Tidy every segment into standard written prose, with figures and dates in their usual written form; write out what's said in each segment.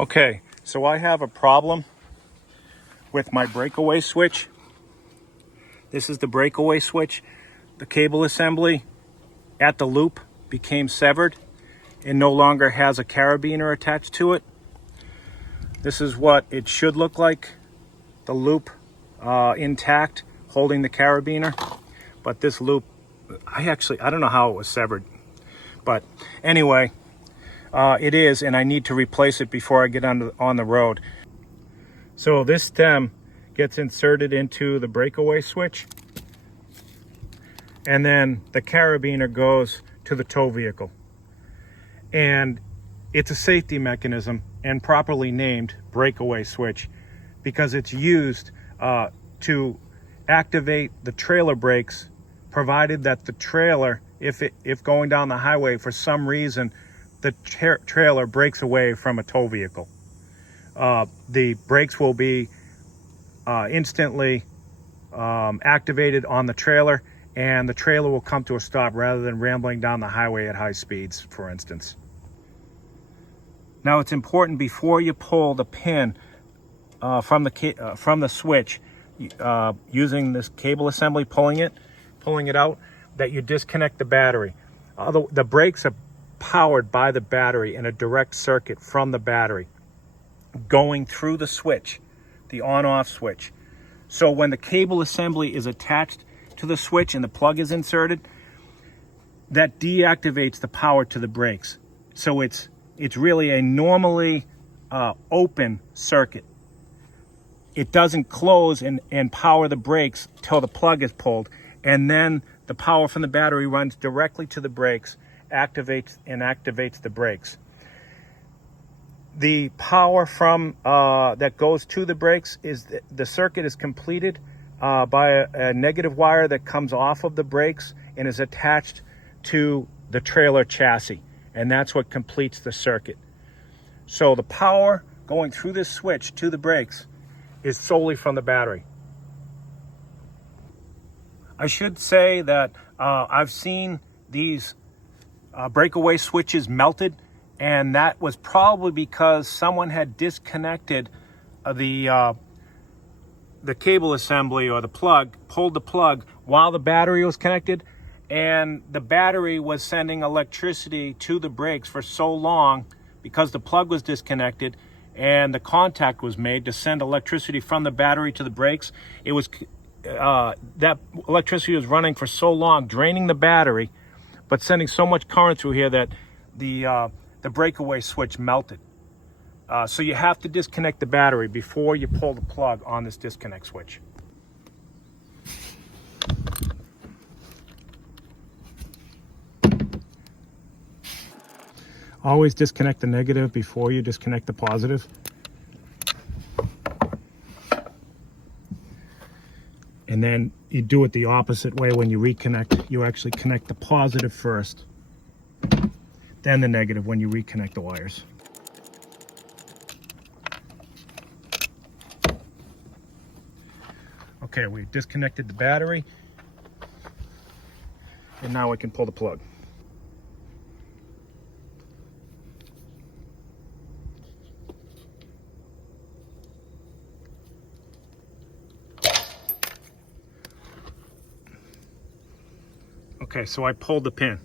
Okay, so I have a problem with my breakaway switch. This is the breakaway switch. The cable assembly at the loop became severed and no longer has a carabiner attached to it. This is what it should look like. The loop intact, holding the carabiner. But this loop, I don't know how it was severed. But anyway, it is, and I need to replace it before I get on the road. So this stem gets inserted into the breakaway switch, and then the carabiner goes to the tow vehicle. And it's a safety mechanism and properly named breakaway switch because it's used to activate the trailer brakes, provided that the trailer, if going down the highway for some reason, the trailer breaks away from a tow vehicle. The brakes will be instantly activated on the trailer, and the trailer will come to a stop rather than rambling down the highway at high speeds, for instance. Now, it's important before you pull the pin from the switch using this cable assembly, pulling it out, that you disconnect the battery. The brakes are powered by the battery in a direct circuit from the battery going through the switch, the on-off switch. So when the cable assembly is attached to the switch and the plug is inserted, that deactivates the power to the brakes. So it's really a normally open circuit. It doesn't close and power the brakes till the plug is pulled, and then the power from the battery runs directly to the brakes, activates the brakes. The power from that goes to the brakes is the circuit is completed by a negative wire that comes off of the brakes and is attached to the trailer chassis, and that's what completes the circuit. So the power going through this switch to the brakes is solely from the battery. I should say that I've seen these breakaway switches melted, and that was probably because someone had disconnected the cable assembly or the plug, pulled the plug while the battery was connected, and the battery was sending electricity to the brakes for so long because the plug was disconnected and the contact was made to send electricity from the battery to the brakes. It was that electricity was running for so long, draining the battery, but sending so much current through here that the breakaway switch melted. So you have to disconnect the battery before you pull the plug on this disconnect switch. Always disconnect the negative before you disconnect the positive. And then you do it the opposite way when you reconnect. You actually connect the positive first, then the negative when you reconnect the wires. Okay, we've disconnected the battery, and now we can pull the plug. Okay, so I pulled the pin,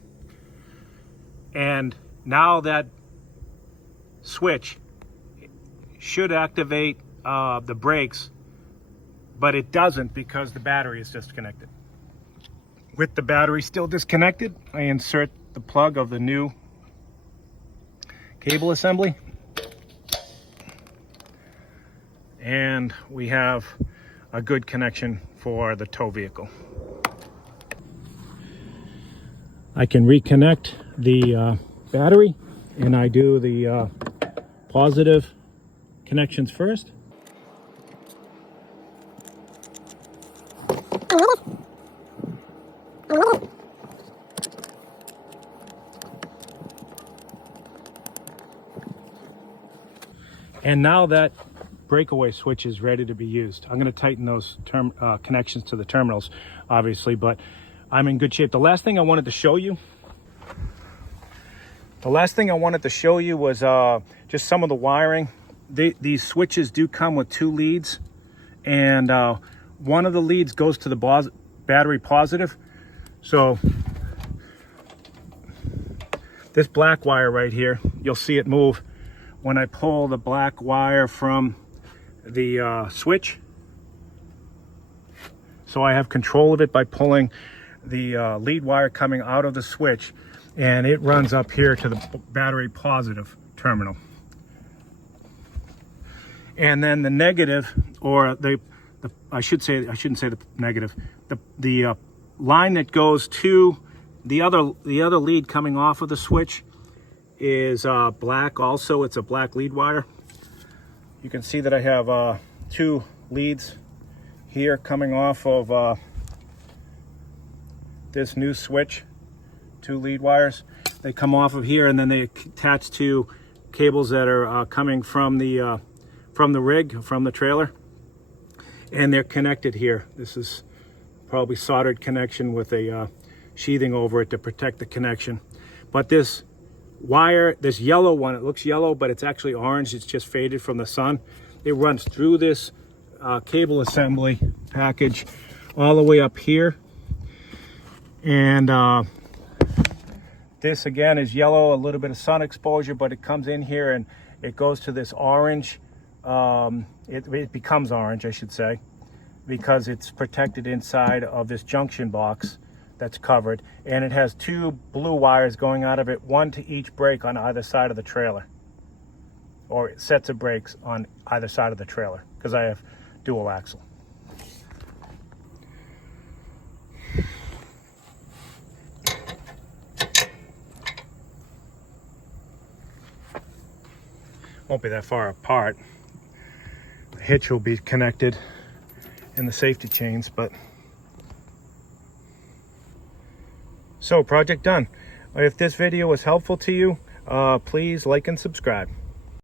and now that switch should activate the brakes, but it doesn't because the battery is disconnected. With the battery still disconnected, I insert the plug of the new cable assembly, and we have a good connection for the tow vehicle. I can reconnect the battery, and I do the positive connections first. And now that breakaway switch is ready to be used, I'm going to tighten those connections to the terminals, obviously, but I'm in good shape. The last thing I wanted to show you was just some of the wiring these switches do come with 2 leads, and one of the leads goes to the battery positive. So this black wire right here, you'll see it move when I pull the black wire from the switch. So I have control of it by pulling the lead wire coming out of the switch, and it runs up here to the battery positive terminal. And then the negative, or I shouldn't say the negative, the line that goes to the other lead coming off of the switch is black also. It's a black lead wire. You can see that I have 2 leads here coming off of this new switch, 2 lead wires. They come off of here, and then they attach to cables that are coming from the rig, from the trailer, and they're connected here. This is probably soldered connection with a sheathing over it to protect the connection. But this wire, this yellow one, it looks yellow, but it's actually orange. It's just faded from the sun. It runs through this cable assembly package all the way up here, and this again is yellow, a little bit of sun exposure, but it comes in here and it goes to this orange. It becomes orange, I should say, because it's protected inside of this junction box that's covered, and it has 2 blue wires going out of it, 1 to each brake on either side of the trailer, or sets of brakes on either side of the trailer, because I have dual axle. Won't be that far apart. The hitch will be connected in the safety chains, but so project done. If this video was helpful to you, please like and subscribe.